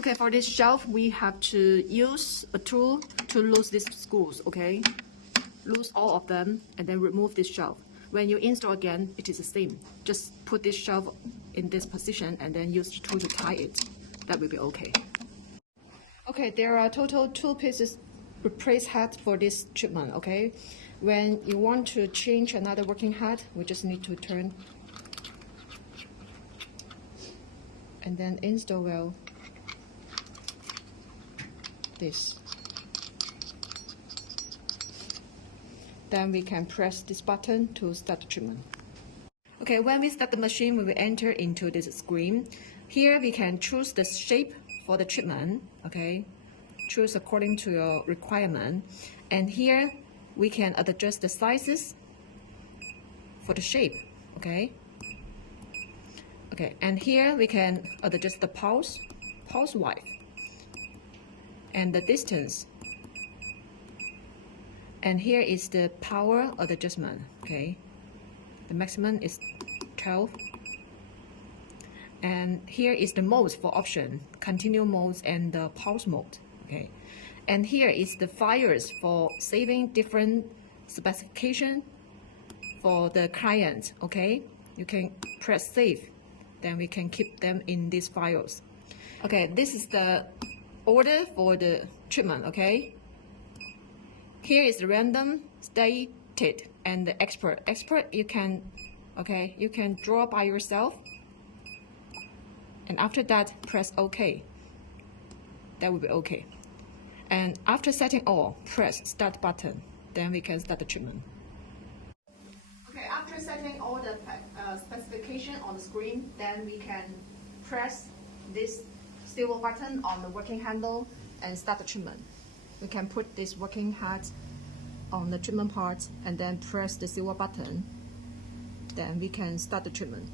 Okay, for this shelf, we have to use a tool to lose these screws, okay? Lose all of them and then remove this shelf. When you install again, it is the same. Just put this shelf in this position and then use the tool to tie it. That will be okay. Okay, there are total 2 pieces replace head for this treatment, okay? When you want to change another working head, we just need to turn and then install well this. Then we can press this button to start the treatment. Okay, when we start the machine, we will enter into this screen. Here we can choose the shape for the treatment, okay? Choose according to your requirement. And here we can adjust the sizes for the shape, okay? Okay, and here we can adjust the pulse width, and the distance. And here is the power adjustment, okay? The maximum is 12. And here is the modes for option, continue modes and the pulse mode, okay? And here is the files for saving different specification for the client, okay? You can press save, then we can keep them in these files. Okay, this is the order for the treatment, okay? Here is the random, stated, and the expert. Expert, you can, okay, you can draw by yourself. And after that, press OK. That will be OK. And after setting all, press start button. Then we can start the treatment. Okay, after setting all the specification on the screen, then we can press this silver button on the working handle and start the treatment. We can put this working head on the treatment part and then press the silver button. Then we can start the treatment.